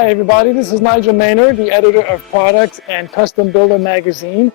Hi everybody, this is Nigel Maynard, the editor of Products and Custom Builder magazine,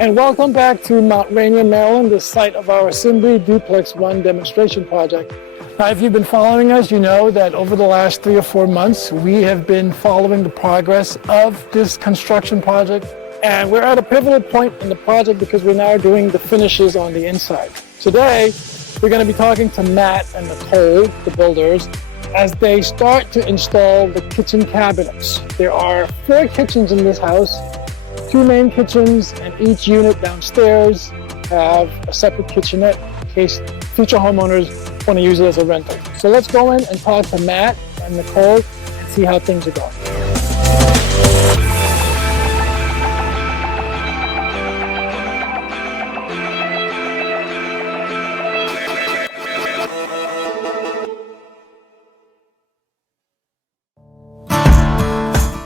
and welcome back to Mt Rainier, Maryland, the site of our SYMBI Duplex 1 demonstration project. Now, if you've been following us, you know that over the last 3 or 4 months, we have been following the progress of this construction project, and we're at a pivotal point in the project because we're now doing the finishes on the inside. Today, we're going to be talking to Matt and Nicole, the builders, as they start to install the kitchen cabinets. There are 4 kitchens in this house, 2 main kitchens, and each unit downstairs have a separate kitchenette in case future homeowners want to use it as a rental. So let's go in and talk to Matt and Nicole and see how things are going.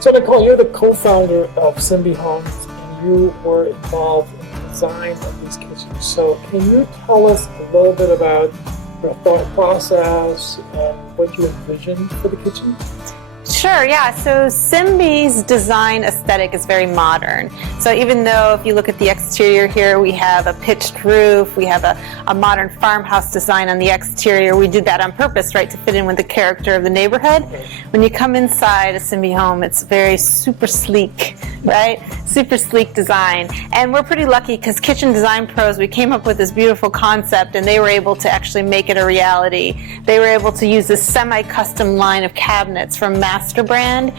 So Nicole, you're the co-founder of SYMBI Homes, and you were involved in the design of these kitchens. So can you tell us a little bit about your thought process and what you envisioned for the kitchen? Sure, yeah. So SYMBI's design aesthetic is very modern. So even though if you look at the exterior here, we have a pitched roof, we have a modern farmhouse design on the exterior. We did that on purpose, right, to fit in with the character of the neighborhood. When you come inside a SYMBI home, it's very super sleek, right? Super sleek design. And we're pretty lucky because Kitchen DesignPros, we came up with this beautiful concept and they were able to actually make it a reality. They were able to use this semi-custom line of cabinets from Master brand.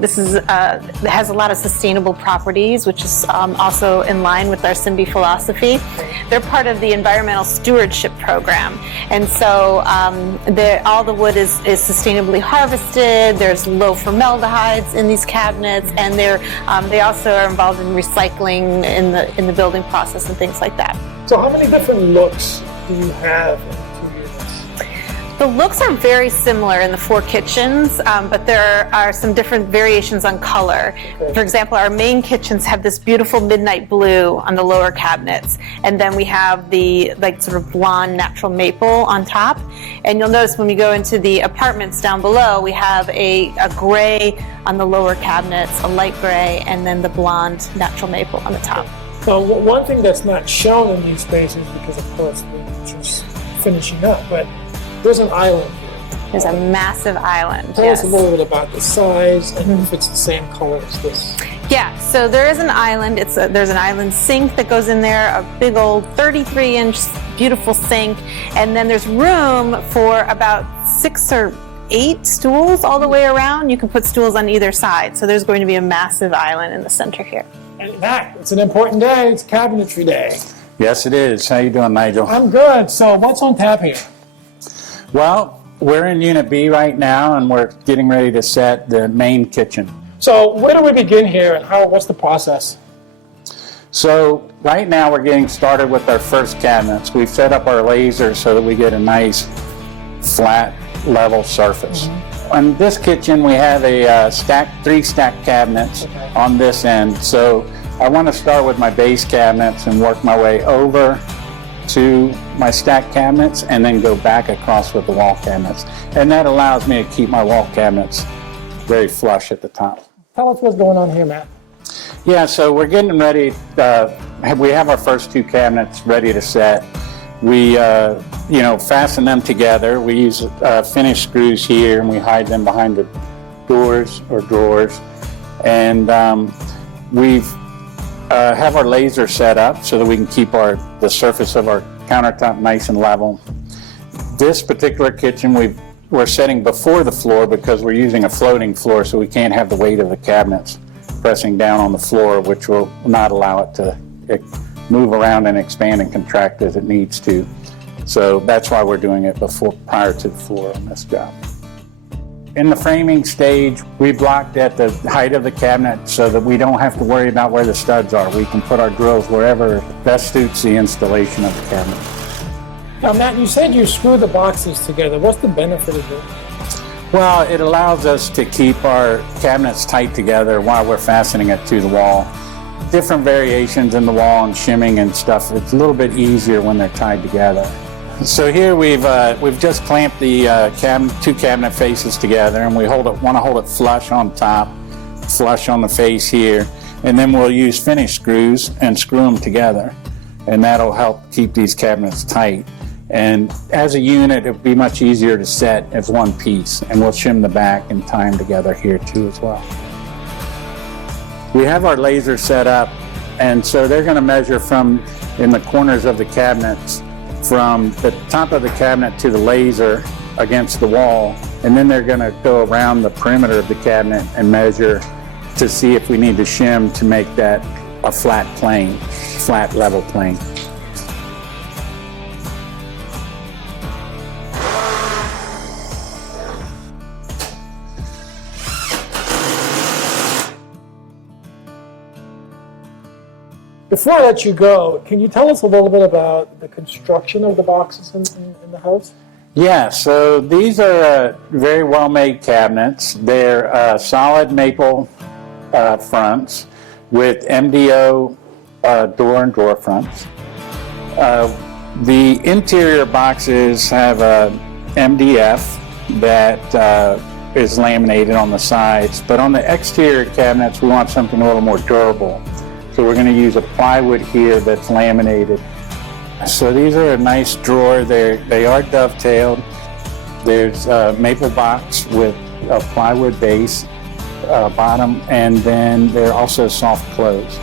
This is it has a lot of sustainable properties, which is also in line with our SYMBI philosophy. They're part of the environmental stewardship program, and so all the wood is sustainably harvested. There's low formaldehydes in these cabinets, and they also are involved in recycling in the building process and things like that. So how many different looks do you have? The looks are very similar in the 4 kitchens, but there are some different variations on color. Okay. For example, our main kitchens have this beautiful midnight blue on the lower cabinets, and then we have the sort of blonde natural maple on top. And you'll notice when we go into the apartments down below, we have a gray on the lower cabinets, a light gray, and then the blonde natural maple on the top. So one thing that's not shown in these spaces, because of course we're just finishing up, but there's an island here. There's a massive island. Tell us a little bit about the size and if it's the same color as this. Yeah, so there is an island. There's an island sink that goes in there, a big old 33-inch beautiful sink, and then there's room for about 6 or 8 stools all the way around. You can put stools on either side, so there's going to be a massive island in the center here. And Matt, it's an important day. It's Cabinetry Day. Yes, it is. How you doing, Nigel? I'm good. So what's on tap here? Well, we're in Unit B right now, and we're getting ready to set the main kitchen. So where do we begin here, and what's the process? So right now we're getting started with our first cabinets. We've set up our lasers so that we get a nice flat level surface. On this kitchen we have a 3 stacked cabinets on this end. So I want to start with my base cabinets and work my way over to my stacked cabinets and then go back across with the wall cabinets. And that allows me to keep my wall cabinets very flush at the top. Tell us what's going on here, Matt. Yeah, so we're getting ready. We have our first 2 cabinets ready to set. We fasten them together. We use finished screws here, and we hide them behind the doors or drawers. And we've have our laser set up so that we can keep the surface of our countertop nice and level. This particular kitchen we're setting before the floor because we're using a floating floor, so we can't have the weight of the cabinets pressing down on the floor, which will not allow it to move around and expand and contract as it needs to. So that's why we're doing it prior to the floor on this job. In the framing stage, we blocked at the height of the cabinet so that we don't have to worry about where the studs are. We can put our drills wherever best suits the installation of the cabinet. Now, Matt, you said you screw the boxes together. What's the benefit of it? Well, it allows us to keep our cabinets tight together while we're fastening it to the wall. Different variations in the wall and shimming and stuff. It's a little bit easier when they're tied together. So here we've just clamped the two cabinet faces together, and we want to hold it flush on top, flush on the face here, and then we'll use finish screws and screw them together, and that'll help keep these cabinets tight. And as a unit, it'll be much easier to set as one piece, and we'll shim the back and tie them together here too as well. We have our laser set up, and so they're going to measure from in the corners of the cabinets from the top of the cabinet to the laser against the wall, and then they're going to go around the perimeter of the cabinet and measure to see if we need to shim to make that a flat plane, flat level plane. Before I let you go, can you tell us a little bit about the construction of the boxes in the house? Yeah, so these are very well-made cabinets. They're solid maple fronts with MDO door and drawer fronts. The interior boxes have a MDF that is laminated on the sides, but on the exterior cabinets we want something a little more durable. So we're going to use a plywood here that's laminated. So these are a nice drawer. They are dovetailed. There's a maple box with a plywood base bottom, and then they're also soft close.